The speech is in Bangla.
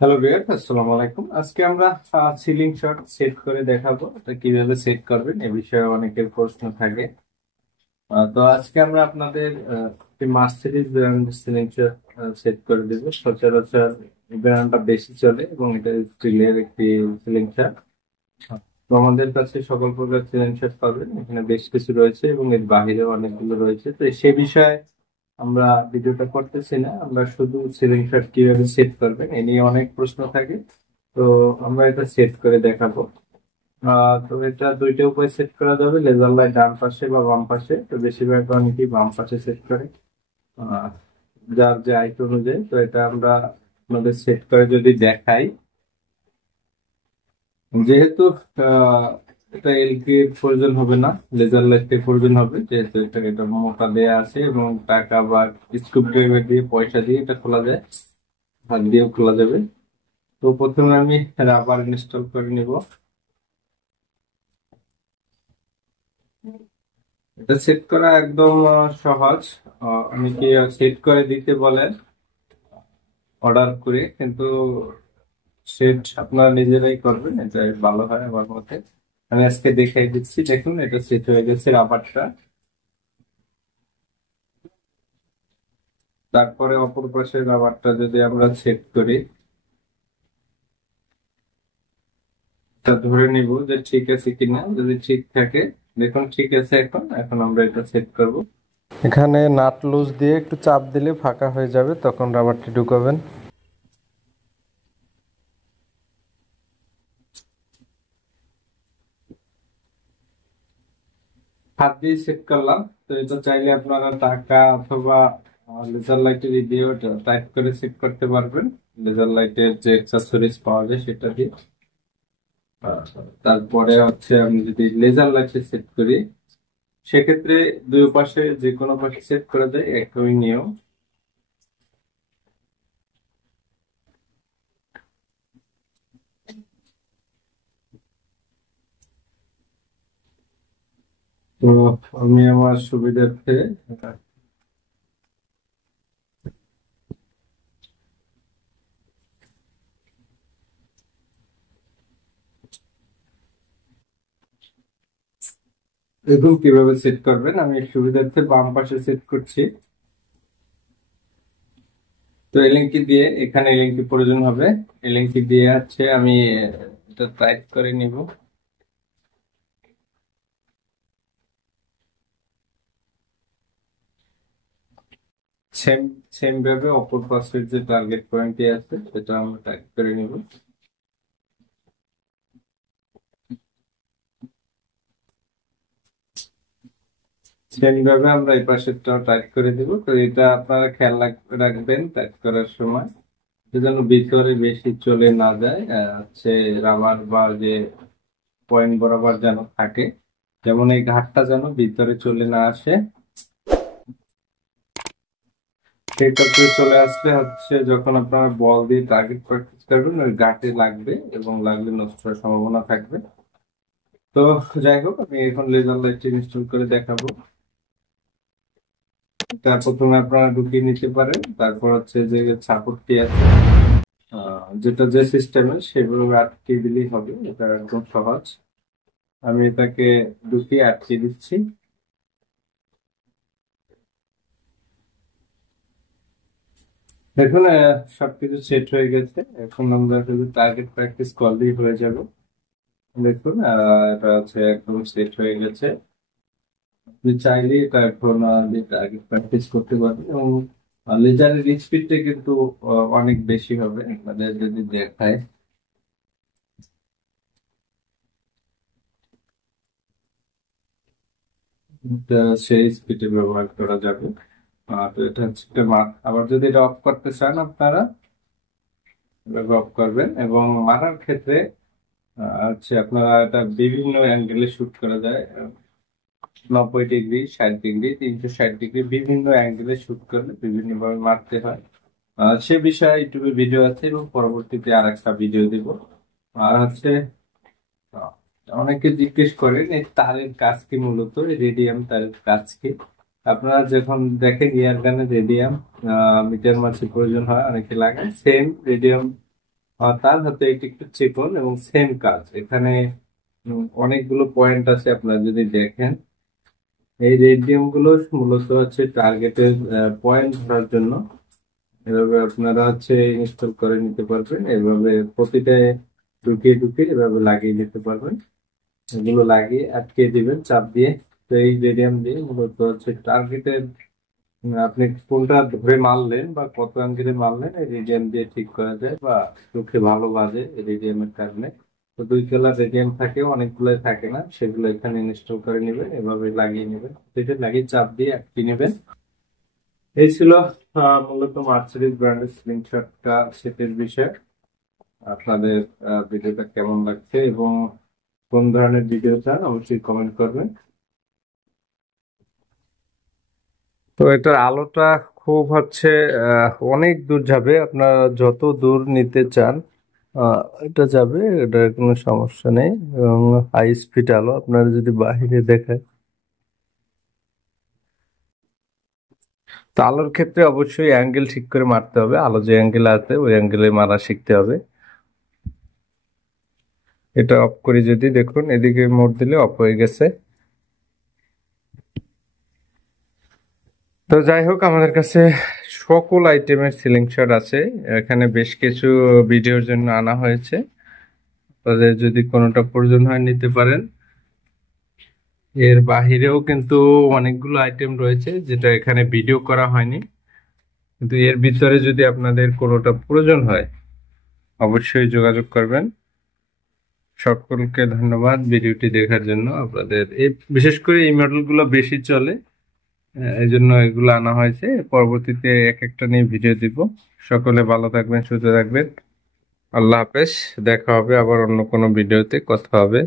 হ্যালো ভিউয়ার, আসসালামু আলাইকুম। আজকে আমরা সিলিং শট সেট করে দেখাবো। এটা কিভাবে সেট করবেন এ বিষয়ে অনেকের প্রশ্ন থাকে। তো আজকে আমরা আপনাদের একটি মার্সিডিজ ব্র্যান্ডের সিলিং শট সেট করে দেবো। সচরাচর এই ব্র্যান্ডটা বেশি চলে এবং এটা স্টিলের একটি সিলিং শট। তো আমাদের কাছে সকল প্রকার সিলিং শট পাবেন, এখানে বেশ কিছু রয়েছে এবং এর বাহিরেও অনেকগুলো রয়েছে। তো সে বিষয়ে আমরা ভিডিওটা করতেছি না, আমরা শুধু সিলিং ফ্যান কিভাবে সেট করবেন এ নিয়ে অনেক প্রশ্ন থাকে। তো আমরা এটা সেট করে দেখাবো। তো এটা দুইটা উপায় সেট করা যাবে, লেজার লাইট ডান পাশে বা বাম পাশে। তো বেশিরভাগ অনেকেই বাম পাশে সেট করে, আহ, যার যে আইট অনুযায়ী। তো এটা আমরা আমাদের সেট করে যদি দেখাই, যেহেতু আহ, এটা এলকি এর প্রয়োজন হবে না, লেজার লাইটের প্রয়োজন হবে, যেহেতু এটা মোটা দেয়া আছে এবং টাকা বা স্ক্রু ড্রাইভার দিয়ে পয়সা দিয়ে এটা খোলা যায়, হাত দিয়েও খোলা যাবে। তো প্রথমে আমি রাবার ইনস্টল করে নিব। এটা সেট করা একদম সহজ। আমি কি সেট করে দিতে বলেন অর্ডার করে, কিন্তু সেট আপনারা নিজেরাই করবেন, এটা ভালো হয় আমার মতে। আমি আজকে দেখাই দিচ্ছি, দেখুন এটা সেট হয়ে গেছে রাবারটা। তারপরে অপর পাশের রাবারটা যদি আমরা সেট করি, তা ধরে নিব যে ঠিক আছে কিনা। যদি ঠিক থাকে, দেখুন ঠিক আছে। এখন এখন আমরা এটা সেট করব। এখানে নাট লুজ দিয়ে একটু চাপ দিলে ফাঁকা হয়ে যাবে, তখন রাবারটি ঢুকাবেন। হাত দিয়ে সেট করলাম। তো এটা চাইলে আপনারা টাকা অথবা লেজার লাইটের দিয়েও টাইপ করে সেট করতে পারবেন। লেজার লাইটের যে অ্যাক্সেসরিজ পাওয়া যায় সেটা দিয়ে। আহ, তারপরে হচ্ছে আমি যদি লেজার লাইটে সেট করি, সেক্ষেত্রে দুই পাশে যে কোনো পাশে সেট করা যায়, একই নিয়ম। তো আমি আমার সুবিধার্থে দেখুন কিভাবে সেট করবেন। আমি সুবিধার্থে বাম পাশে সেট করছি। তো এলিঙ্কি দিয়ে, এখানে এলিঙ্কি প্রয়োজন হবে। এলিঙ্কি দিয়ে হচ্ছে আমি এটা টাইট করে নিব। সেম সেম ভাবে অপর পাশের যে টার্গেট পয়েন্টটি আছে সেটা আমরা টাইট করে নিব। সেম ভাবে আমরা এই পাশেরটাও টাইট করে দিব। তো এটা আপনারা খেয়াল রাখবেন টাইট করার সময়, এটা যেন ভিতরে বেশি চলে না যায়। হচ্ছে রাবার বা যে পয়েন্ট বরাবর যেন থাকে, যেমন এই ঘাটটা যেন ভিতরে চলে না আসে। সেই ক্ষেত্রে চলে আসলে হচ্ছে যখন আপনারা বল দিয়ে টার্গেট প্র্যাকটিস করবেন, ওই গাটে লাগবে এবং লাগলে নষ্ট হওয়ার সম্ভাবনা থাকবে। তো যাই হোক, আমি এখন লেজার লাইট ইনস্টল করে দেখাবো। এটা প্রথমে আপনারা ঢুকিয়ে নিতে পারেন। তারপর হচ্ছে যে সাপোর্টটি আছে, যেটা যে সিস্টেমে সেভাবে আটকে দিলেই হবে। এটা একদম সহজ। আমি এটাকে ঢুকিয়ে আটকে দিচ্ছি। দেখুন সবকিছু সেট হয়ে গেছে। এখন আমরা শুধু টার্গেট প্র্যাকটিস করলেই হয়ে যাবে। দেখুন এটা হচ্ছে একদম সেট হয়ে গেছে। আপনি চাইলে এটা এখন টার্গেট প্র্যাকটিস করতে পারবেন এবং লেজারের স্পিডটা কিন্তু অনেক বেশি হবে আমাদের যদি দেখায়। এটা সেই স্পিডে ব্যবহার করা যাবে। তো এটা হচ্ছে একটা আবার যদি এটা অফ করতে চান আপনারা এভাবে অফ করবেন। এবং মারার ক্ষেত্রে হচ্ছে আপনারা এটা বিভিন্ন অ্যাঙ্গেলে শুট করা যায়। 90 ডিগ্রি, 60 ডিগ্রি, 360 ডিগ্রি, বিভিন্ন অ্যাঙ্গেলে শুট করলে বিভিন্ন ভাবে মারতে হয়। সে বিষয়ে ইউটিউবে ভিডিও আছে এবং পরবর্তীতে আর একটা ভিডিও দিব। আর হচ্ছে আহ, অনেকে জিজ্ঞেস করেন এই তারের কাজ কি, মূলত রেডিয়াম তারের কাজ কি। আপনারা যখন দেখেন এয়ার গানে রেডিয়াম মিটার মাসে প্রয়োজন হয়, অনেকে লাগায় সেম রেডিয়াম তার হাতে এটি একটু চিকন এবং সেম কাজ এখানে। অনেকগুলো পয়েন্ট আছে, আপনারা যদি দেখেন এই রেডিয়াম গুলো মূলত হচ্ছে টার্গেটের পয়েন্ট ধরার জন্য। এভাবে আপনারা হচ্ছে ইনস্টল করে নিতে পারবেন, এভাবে প্রতিটা ঢুকিয়ে ঢুকিয়ে এভাবে লাগিয়ে নিতে পারবেন। এগুলো লাগিয়ে আটকে দিবেন চাপ দিয়ে। তো এই রেডিয়াম দিয়ে মূলত হচ্ছে টার্গেটের আপনি কোনটা ধরে মারলেন বা কত অ্যাঙ্গেলে মারলেন এই রেডিয়াম দিয়ে ঠিক করা যায়, বা চোখে ভালো বাজে এই রেডিয়ামের কারণে। তো দুই কালার রেডিয়াম থাকে, অনেকগুলো থাকে না, সেগুলো এখানে ইনস্টল করে নেবেন, এভাবে লাগিয়ে নেবেন, সেটা লাগিয়ে চাপ দিয়ে আটকে নেবেন। এই ছিল মূলত মার্সিডিজ ব্র্যান্ডের স্লিংশটটা সেটের বিষয়। আপনাদের ভিডিওটা কেমন লাগছে এবং কোন ধরনের ভিডিও চান অবশ্যই কমেন্ট করবেন। তো এটার আলোটা খুব হচ্ছে অনেক দূর যাবে, আপনারা যত দূর নিতে চান এটা যাবে, এটার কোনো সমস্যা নেই। এবং হাই স্পিড আলো আপনারা যদি বাহিরে দেখায়। তো আলোর ক্ষেত্রে অবশ্যই অ্যাঙ্গেল ঠিক করে মারতে হবে, আলো যে অ্যাঙ্গেল আছে ওই অ্যাঙ্গেলে মারা শিখতে হবে। এটা অফ করে যদি দেখুন এদিকে মোড় দিলে অফ হয়ে গেছে। তো যাই হোক, আমাদের কাছে সকল আইটেমের সিলিং শট আছে, এখানে বেশ কিছু ভিডিওর জন্য আনা হয়েছে। তাদের যদি কোনোটা প্রয়োজন হয় নিতে পারেন। এর বাহিরেও কিন্তু অনেকগুলো আইটেম রয়েছে যেটা এখানে ভিডিও করা হয়নি, কিন্তু এর ভিতরে যদি আপনাদের কোনোটা প্রয়োজন হয় অবশ্যই যোগাযোগ করবেন। সকলকে ধন্যবাদ ভিডিওটি দেখার জন্য। আপনাদের এই বিশেষ করে এই মডেলগুলো বেশি চলে, এই জন্য এগুলো আনা হয়েছে। পরবর্তীতে এক একটা নিয়ে ভিডিও দিব। সকলে ভালো থাকবেন, সুস্থ থাকবেন। আল্লাহ হাফেজ। দেখা হবে আবার অন্য কোনো ভিডিওতে, কথা হবে।